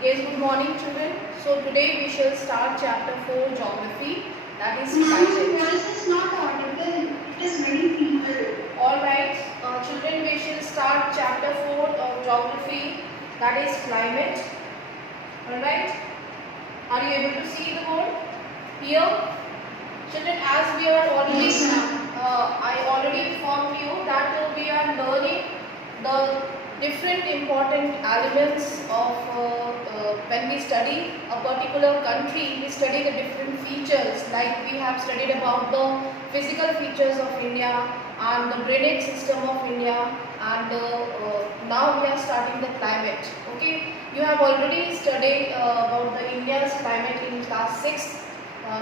Yes, good morning children. So today we shall start chapter 4 geography, that is Ma'am, your climate. voice is not audible. It is very feeble. Alright, children, we shall start chapter 4 of geography, that is climate. Alright, are you able to see the board here? Children, as we are already, Yes, ma'am. I already informed you that we are learning the different important elements of when we study a particular country, we study the different features, like we have studied about the physical features of India and the drainage system of India, and now we are starting the climate. Okay, you have already studied about the India's climate in class 6.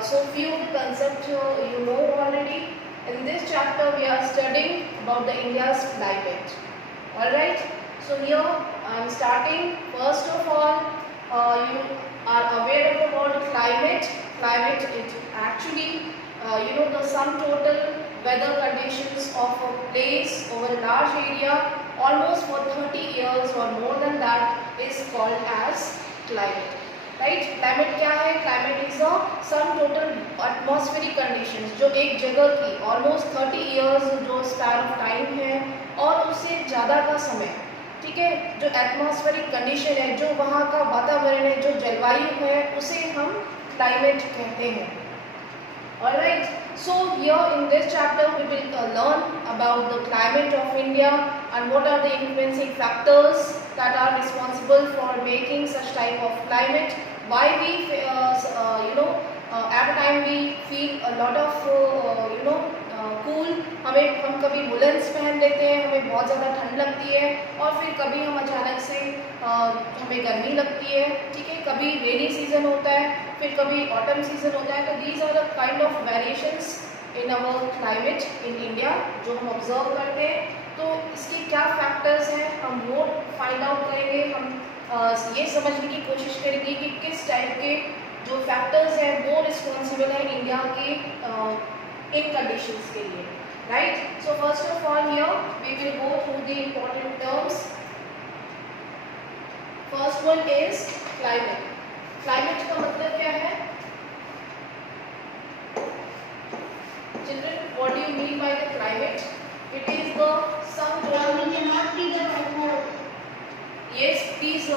So few of the concepts you know already. In this chapter we are studying about the India's climate. Alright, so here I am starting. First of all, you are aware of the word climate. Climate, it actually, the sum total weather conditions of a place over a large area almost for 30 years or more than that is called as climate. Right climate क्या है? Climate is the sum total atmospheric conditions जो एक जगह की ऑलमोस्ट 30 इयर्स जो span of time है और उससे ज़्यादा का समय, ठीक है, जो एटमॉस्फेरिक कंडीशन है, जो वहाँ का वातावरण है, जो जलवायु है, उसे हम क्लाइमेट कहते हैं. Alright, so here in this chapter we will learn about the climate of India and what are the influencing factors that are responsible for making such type of climate. Why we, at a time we feel a lot of, cool. हम कभी वुलन्स पहन लेते हैं, हमें बहुत ज़्यादा ठंड लगती है, और फिर कभी हम अचानक से हमें गर्मी लगती है, ठीक है, कभी रेनी सीजन होता है, फिर कभी ऑटम सीजन होता है. तो these are the kind of variations in our climate in India जो हम ऑब्जर्व करते हैं. तो इसके क्या फैक्टर्स हैं हम वो फाइंड आउट करेंगे. हम ये समझने की कोशिश करेंगे कि किस टाइप के जो फैक्टर्स हैं वो रिस्पॉन्सिबल है इंडिया के इन कंडीशंस के लिए. Right, so first of all here we will go through the important terms. First one is climate. Climate का मतलब क्या है? Children, what do you mean by the climate? It is the sum total. We cannot see the whiteboard. Yes, please do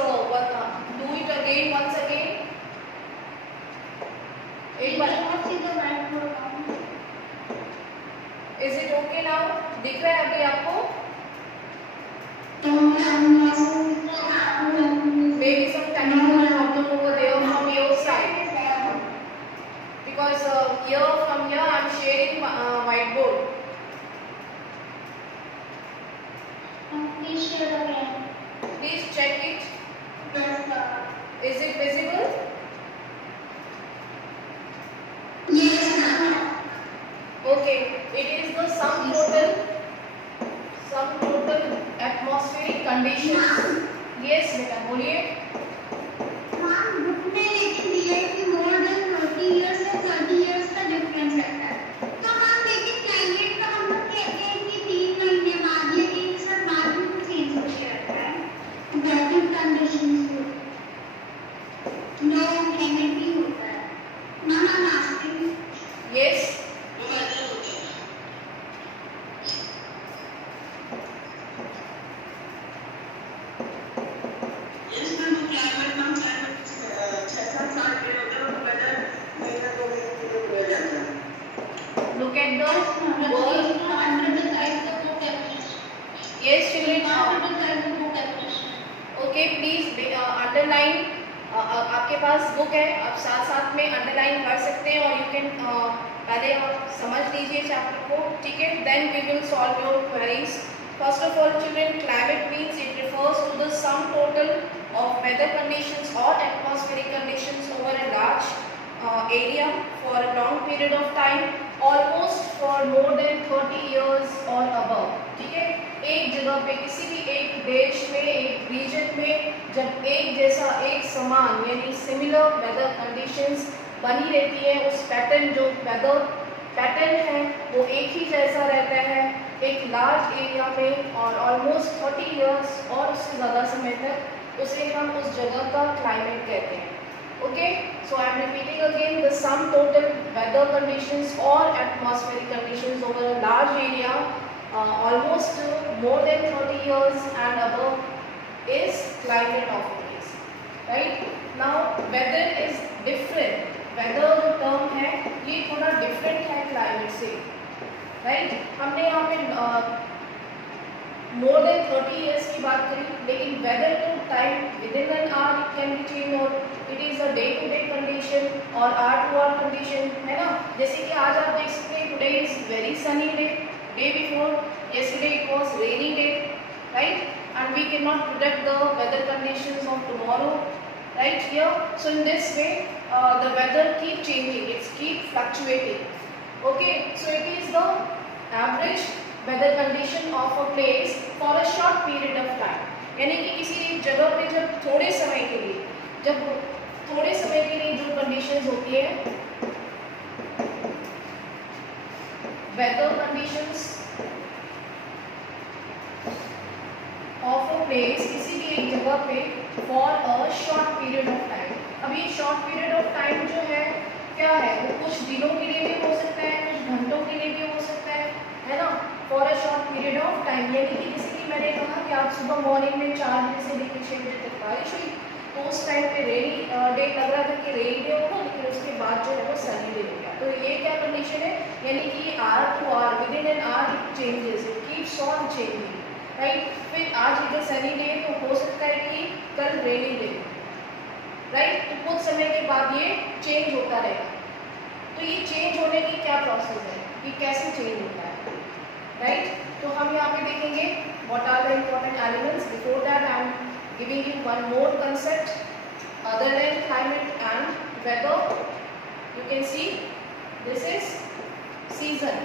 it again once again. We एक बार. cannot see the whiteboard. Is it okay now? दिख रहा है अभी आपको? Maybe some technical problem over there from your side. Because from here I am sharing whiteboard. Please share again. Please check it. Yes, sir. Is it visible? Yes, ma'am. Okay. It is the sum total atmospheric conditions. Yes, बेटा बोलिए. Ma'am, book में लेकिन दिया है कि more than 30 years से 30 years का difference रहता है. तो मैम लेकिन climate का हम लोग कहते हैं कि 3 महीने बाद या 1 साल बाद में change होते रहता है. Weather conditions को no climate भी होता है. Ma'am I'm asking. Yes. Look at the word. Yes, children. Okay, please underline. आपके पास बुक है, आप साथ साथ में अंडरलाइन कर सकते हैं और यू कैन पहले आप समझ लीजिए चैप्टर को, ठीक है. Then we will solve your queries. First of all children, climate means it refers to the sum total of weather conditions और atmospheric conditions over a large area for a long period of time, almost for more than 30 years or above. ठीक है, एक जगह पे किसी भी एक देश में, एक रीजन में जब एक जैसा एक समान यानी सिमिलर वेदर कंडीशंस बनी रहती है, उस पैटर्न जो वेदर पैटर्न है वो एक ही जैसा रहता है एक लार्ज एरिया में और ऑलमोस्ट 30 इयर्स और उससे ज़्यादा समय तक उसे हम उस जगह का क्लाइमेट कहते हैं. Okay, so I am repeating again, the sum total weather conditions or atmospheric conditions over a large area, almost more than 30 years and above is climate of a place. Right? Now weather is different. Weather जो term है ये थोड़ा different है climate से. Right? हमने यहाँ पे more than 30 years की बात करी, लेकिन weather to time within an hour it can be changed और it is a day to day condition और hour to hour condition है ना. जैसे कि आज आप देख सकते हैं today is very sunny day, day before yesterday it was rainy day, right? And we cannot predict the weather conditions of tomorrow, right here. So in this way the weather keep changing, it's keep fluctuating. Okay, so it is the average weather condition of a place for a short period of time. यानी कि किसी एक जगह पे जब थोड़े समय के लिए जो कंडीशंस होती है, weather conditions of a place, किसी भी एक जगह पे for a short period of time. अब ये short period of time जो है क्या है, वो कुछ दिनों के लिए भी हो सकता है, कुछ घंटों के लिए भी हो सकता है ना. For a short period of time, यानी कि जैसे कि मैंने कहा कि आप सुबह मॉर्निंग में 4 बजे से लेकर 6 बजे तक बारिश हुई, तो उस टाइम पे रेनी डे लग रहा था कि रेनी डे होगा, लेकिन उसके बाद जो है वो सनी डे हो गया. तो ये क्या कंडीशन है, यानी कि are to are with in and are it changes, it keeps on changing. Right? फिर आज इधर सनी डे तो हो सकता है कि कल रेनी डे. राइट? तो कुछ समय के बाद ये चेंज होता रहेगा. तो ये चेंज होने की क्या प्रोसेस है, ये कैसे चेंज होता है. राइट? तो हम यहाँ पे देखेंगे what are the important elements. Before that I am giving you one more concept other than climate and weather. You can see this is season.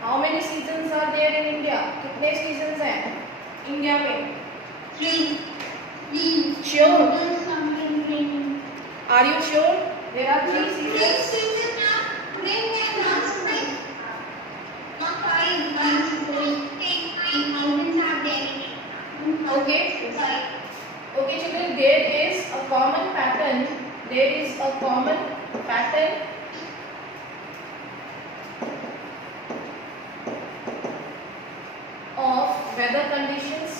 How many seasons are there in India? कितने seasons हैं इंडिया में? 3. Sure? Summer and rainy. Are you sure? There are 3 seasons. 3 seasons are rain and spring. Not 5, 1, 4, 8, 9 mountains are there. Okay. Sorry. Okay children, there is a common pattern. There is a common pattern of weather conditions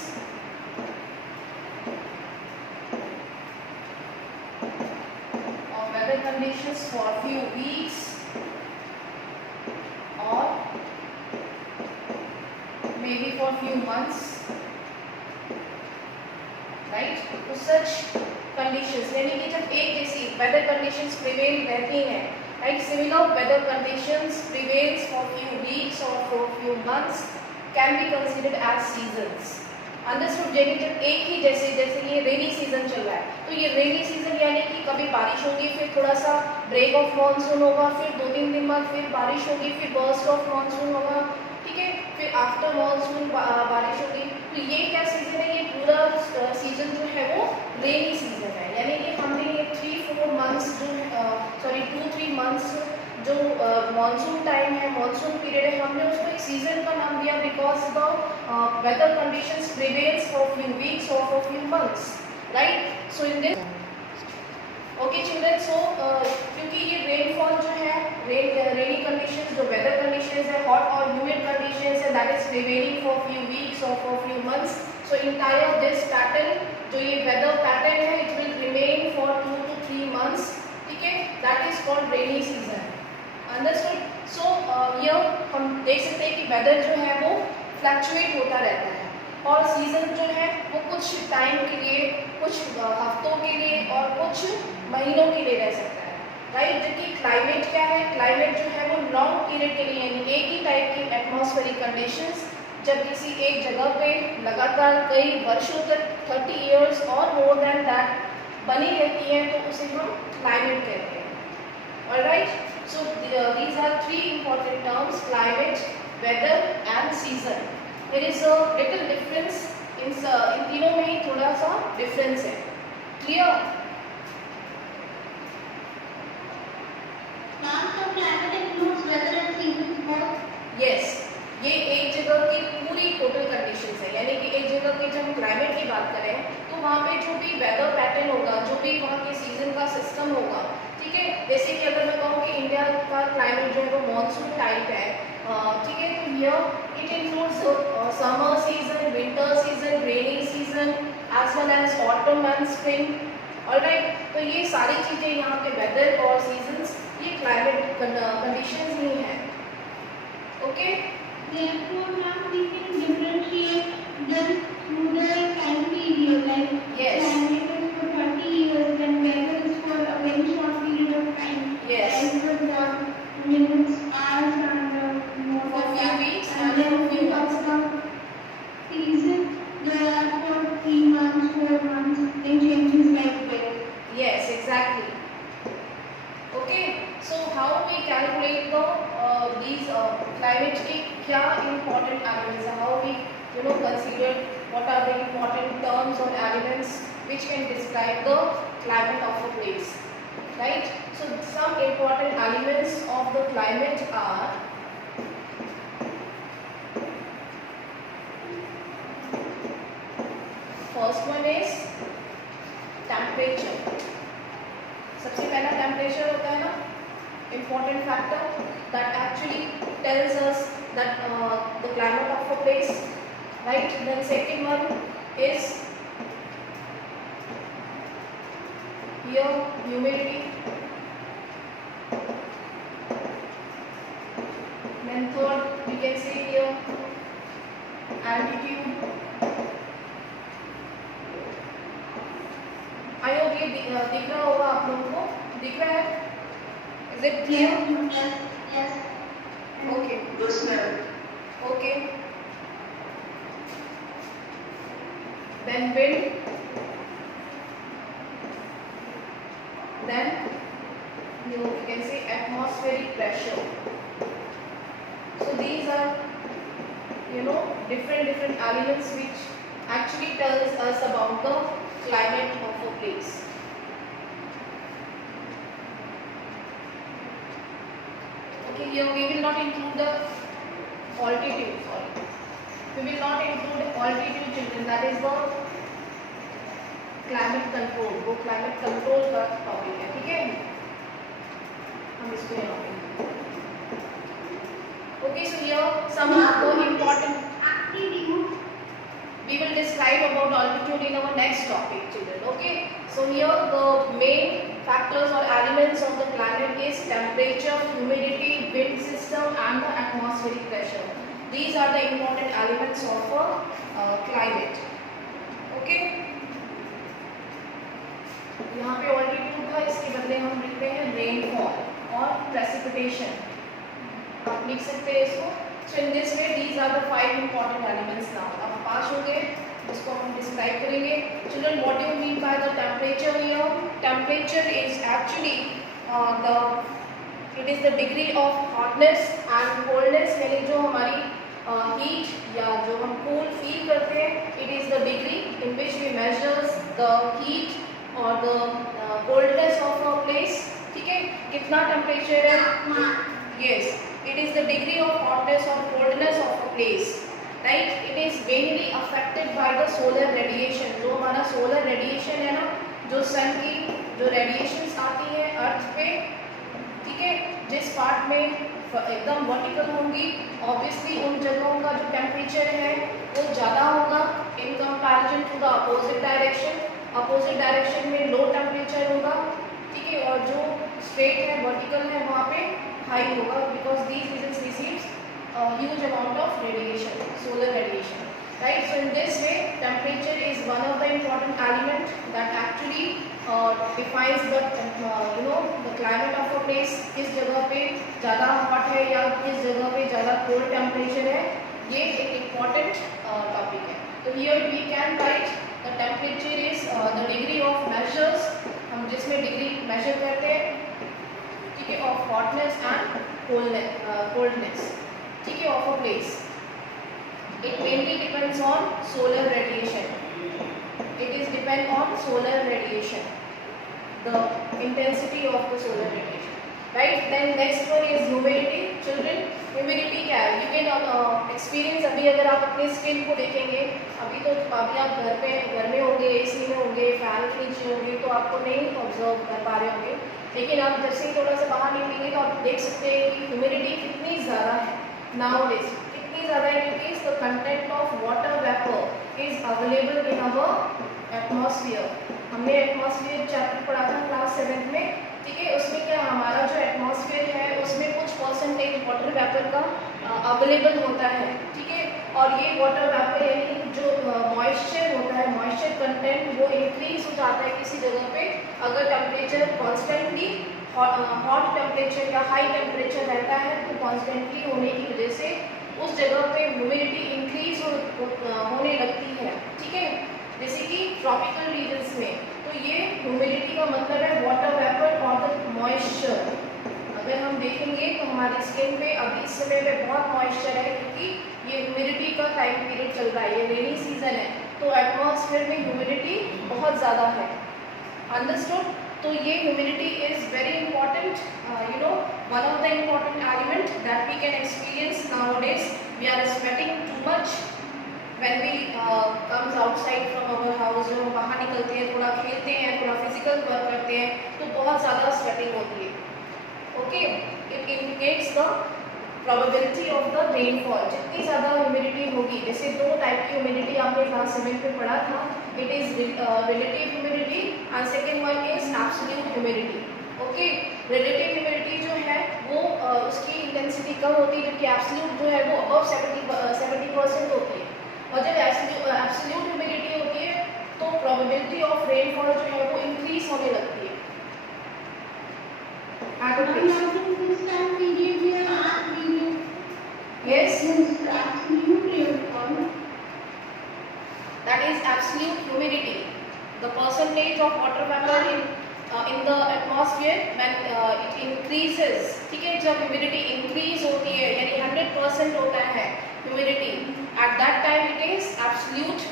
for few weeks or maybe for few months. Right? तो सच कंडीशंस, यानी कि जब एक जैसी weather conditions prevail रहती हैं, right, similar weather conditions prevails for few weeks और for few months can be considered as seasons. Understood? यानी जब एक ही जैसे ये रेनी सीजन चल रहा है, तो ये रेनी सीजन यानी कि कभी बारिश होगी, फिर थोड़ा सा ब्रेक ऑफ मानसून होगा, फिर 2-3 दिन बाद फिर बारिश होगी, फिर बर्स्ट ऑफ मानसून होगा, ठीक है, फिर आफ्टर मानसून बारिश होगी. तो ये क्या सीजन है? ये पूरा सीजन जो है वो रेनी सीजन है. यानी कि हमने ये 3-4 मंथ्स जो 2-3 मंथ्स जो मानसून टाइम है, मानसून पीरियड है, हमने उसको एक सीजन का नाम दिया because the weather conditions prevails for few weeks और for few months. Right? So in this okay children, so क्योंकि ये रेनफॉल जो है, रेनी कंडीशंस जो वेदर कंडीशंस है, हॉट और ह्यूमिड कंडीशंस है, that is prevailing for few weeks और for few months. So entire this pattern, जो ये वेदर पैटर्न है, it will remain for 2 to 3 months. ठीक है, that is called rainy season. Understood? So ये हम देख सकते हैं कि वेदर जो है वो फ्लक्चुएट होता रहता है और सीजन जो है वो कुछ टाइम के लिए, कुछ हफ्तों के लिए और कुछ महीनों के लिए रह सकता है. राइट? जबकि क्लाइमेट क्या है? क्लाइमेट जो है वो लॉन्ग पीरियड के लिए, यानी एक ही टाइप की एटमॉस्फेरिक कंडीशंस जब किसी एक जगह पे लगातार कई वर्षों तक 30 years और मोर देन दैट बनी रहती है, तो उसे हम क्लाइमेट कहते हैं. Alright? So these are 3 important terms: climate, weather and season. There is a little difference in तीनों में ही थोड़ा सा difference है. Clear? So climate includes weather and seasons both. Yes. ये एक जगह की पूरी टोटल कंडीशंस है, यानी कि एक जगह की जब हम क्लाइमेट की बात करें, वहाँ पे जो भी वेदर पैटर्न होगा, जो भी वहाँ के सीजन का सिस्टम होगा, ठीक है, जैसे कि अगर मैं कहूँ कि इंडिया का क्लाइमेट जो है वो मानसून टाइप है, ठीक है, तो here it includes summer season, winter season, rainy season as well as autumn and spring. Alright, तो ये सारी चीज़ें यहाँ पे वेदर और सीजन्स, ये क्लाइमेट कंडीशंस ही हैं। Okay, Therefore, now we can differentiate them through the time period. Like Yes. climate is for 30 years, then weather is for a very short period of time. Yes. Like for the minutes, hours, and more For than few that. weeks And and then for we few talk months. about season. There are for 3 months, 4 months. They changes like weather. Yes, exactly. Okay, so how we calculate the these climate के क्या important elements are, how we consider what are the important terms or elements which can describe the climate of a place, right? So some important elements of the climate are first one is temperature. सबसे पहला टेम्परेचर होता है ना, important factor that actually tells us that the climate of a place, right? Then second one is here humidity, then third we can see here altitude. I hope ये दिख रहा होगा आप लोगों को, दिख रहा है? Is it clear? Yes, yes. Okay, okay, then wind, then you can say atmospheric pressure. So these are different elements which actually tells us about the climate of a place. Okay, here we will not include the altitude, sorry. We will not include altitude, children, that is the climate control, वो climate control का topic है, ठीक है? हम इसको यहाँ पे okay, so here some of the important Altitude. we will describe about altitude in our next topic, children. Okay, so here the main factors or elements of the climate is temperature, humidity, wind system and the atmospheric pressure. These are the important elements of a climate. Okay, यहाँ पे altitude था, इसके बदले हम लिखते हैं rainfall और precipitation. आप लिख सकते हैं इसको. So in this way these are the 5 important elements now. अब पास हो गए, इसको हम डिस्क्राइब करेंगे. Children, what do you mean by the temperature here? Temperature is actually it is the degree of hotness and coldness, यानी जो हमारी heat या जो हम cool feel करते हैं, it is the degree in which we measures the heat or the coldness of a place. ठीक है, कितना temperature है? Yes, it is the degree of hotness or coldness of a place, right? It is mainly affected by the solar radiation. जो हमारा solar radiation है ना, जो sun की जो radiations आती है अर्थ पे, ठीक है, जिस पार्ट में एकदम वर्टिकल होंगी, ऑब्वियसली उन जगहों का जो टेम्परेचर है वो ज़्यादा होगा in comparison to the opposite direction. Opposite direction में लो टेम्परेचर होगा, ठीक है, और जो स्ट्रेट है वर्टिकल है वहाँ पे हाई होगा, because these regions receives huge amount of radiation, solar radiation, right? So in this way temperature is one of the important element that actually defines the the climate of a place. किस जगह पे ज़्यादा hot है या किस जगह पे ज़्यादा cold temperature है, ये एक important topic है. तो here we can write the temperature is the degree of measures, हम जिसमें degree measure करते हैं, ठीक है, of hotness and coldness, ठीक है, of a place. It mainly depends on solar radiation. It is depend on solar radiation, the intensity of the solar radiation, right? Then next one is humidity. Children, humidity क्या है? You can experience, अभी अगर आप अपने स्किन को देखेंगे, अभी आप घर में होंगे, एसी में के नीचे होंगे तो आपको नहीं ऑब्जर्व कर पा रहे होंगे, लेकिन आप जैसे ही थोड़ा सा बाहर निकलेंगे तो आप देख सकते हैं कि ह्यूमिडिटी कितनी ज़्यादा है नाउअडेज, कितनी ज़्यादा है, क्योंकि the content of water vapour is available in अवर एटमॉस्फेयर। हमने एटमॉस्फेयर चैप्टर पढ़ा था क्लास 7 में, ठीक है। उसमें क्या हमारा जो एटमॉस्फेयर है उसमें कुछ परसेंटेज वाटर वेपर का अवेलेबल होता है, ठीक है। और ये वाटर वेपर यानी जो मॉइस्चर होता है, मॉइस्चर कंटेंट वो इंक्रीज हो जाता है किसी जगह पे अगर टेम्परेचर कॉन्स्टेंटली हॉट टेम्परेचर या हाई टेम्परेचर रहता है, तो कॉन्स्टेंटली होने की वजह से उस जगह पे ह्यूमिडिटी इंक्रीज होने लगती है, ठीक है। जैसे कि ट्रॉपिकल रीजन्स में, तो ये ह्यूमिडिटी का मतलब है वाटर वेपर और द मॉइस्चर। अगर हम देखेंगे तो हमारी स्किन पे अभी इस समय पे बहुत मॉइस्चर है, क्योंकि ये ह्यूमिडिटी का टाइम पीरियड चल रहा है, ये रेनी सीजन है, तो एटमॉस्फेयर में ह्यूमिडिटी बहुत ज़्यादा है। अंडरस्टूड? तो ये humidity is very important, you know, one of the important element that we can experience nowadays. We are sweating too much when we comes outside from our house, जब हम बाहर निकलते हैं, थोड़ा खेलते हैं, थोड़ा फिजिकल वर्क करते हैं, तो बहुत ज़्यादा स्वेटिंग होती है। Okay, it indicates the probability of the rainfall. जितनी ज़्यादा ह्यूमिडिटी होगी, जैसे दो टाइप की ह्यूमिडिटी आपने क्लास 7 में पढ़ा था, it is relative humidity and second one is absolute humidity. Okay, relative humidity जो है वो उसकी इंटेंसिटी कम होती है, जबकि एब्सोल्यूट जो है वो अबव 70% होती है। और जब एब्सोल्यूट ह्यूमिडिटी होती है तो प्रोबेबिलिटी ऑफ रेनफॉल जो है वो इंक्रीज होने लगती है। Yes, that is absolute humidity, the percentage of water vapor in the atmosphere when it increases, ठीक है। जब ह्यूमिडिटी इंक्रीज होती है यानी 100% होता है humidity, at that time it is absolute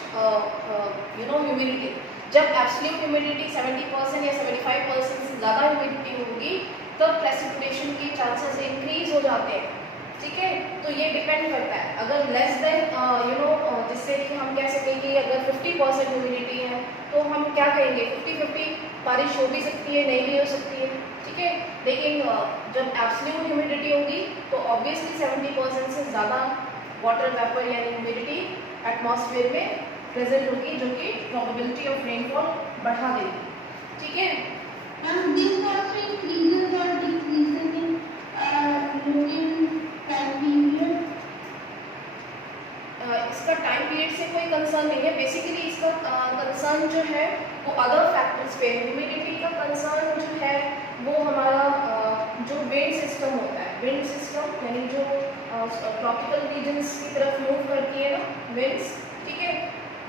humidity। जब absolute humidity 70% या 75% से ज़्यादा ह्यूमिडिटी होगी तब प्रेसिपिटेशन के चांसेस इंक्रीज हो जाते हैं, ठीक है। तो ये डिपेंड करता है, अगर लेस देन जिससे कि हम कह सकें कि अगर 50% ह्यूमिडिटी है तो हम क्या कहेंगे 50-50 बारिश हो भी सकती है, नहीं भी हो सकती है, ठीक है। लेकिन जब एब्सोल्यूट ह्यूमिडिटी होगी तो ऑब्वियसली 70% से ज़्यादा वाटर वेपर यानी ह्यूमिडिटी एटमॉस्फेयर में प्रेजेंट होगी, जो कि प्रोबेबिलिटी ऑफ रेनफॉल बढ़ा देगी, ठीक है। इसका टाइम पीरियड से कोई कंसर्न नहीं है, बेसिकली इसका कंसर्न जो है वो अदर फैक्टर्स पे। ह्यूमिडिटी का कंसर्न जो है वो हमारा जो विंड सिस्टम होता है, विंड सिस्टम यानी जो ट्रॉपिकल रीजन्स की तरफ मूव करती है ना विंड्स, ठीक है,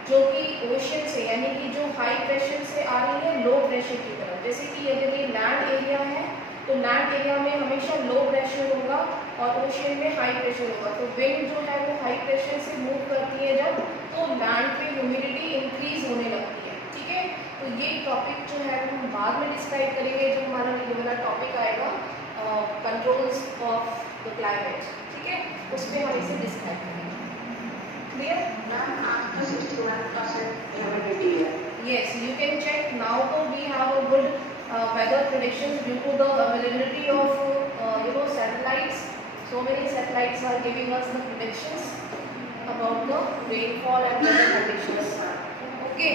जो कि ओशन से यानी कि जो हाई प्रेशर से आ रही है लो प्रेशर की तरफ। जैसे कि यदि लैंड एरिया है तो लैंड एरिया में हमेशा लो प्रेशर होगा और ओशन में हाई प्रेशर होगा, तो विंड जो है वो हाई प्रेशर से मूव करती है जब, तो लैंड पे ह्यूमिडिटी इंक्रीज होने लगती है, ठीक है। तो ये टॉपिक जो है हम बाद में डिस्क्राइब करेंगे, जो हमारा ये वाला टॉपिक आएगा कंट्रोल्स ऑफ द क्लाइमेट, ठीक है, उसमें हम इसे डिस्क्राइब करेंगे। Clear? Yes, you can check now. We have a good weather predictions due to the availability of satellites. So many satellites are giving us the predictions about the rainfall and weather conditions. Okay.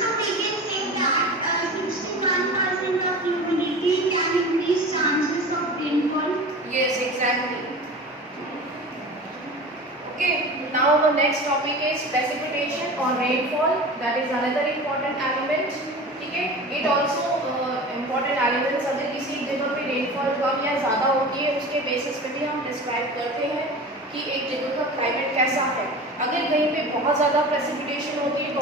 So we can say that 61% of humidity can increase chances of rainfall. Yes, exactly. Okay, now the next topic is precipitation or rainfall. That is another important element, ठीक है। It also important elements, अगर किसी जगह पे रेनफॉल कम या ज़्यादा होती है उसके बेसिस पे भी हम डिस्क्राइब करते हैं कि एक जगह का क्लाइमेट कैसा है। अगर कहीं पे बहुत ज़्यादा प्रेसिपिटेशन होती है तो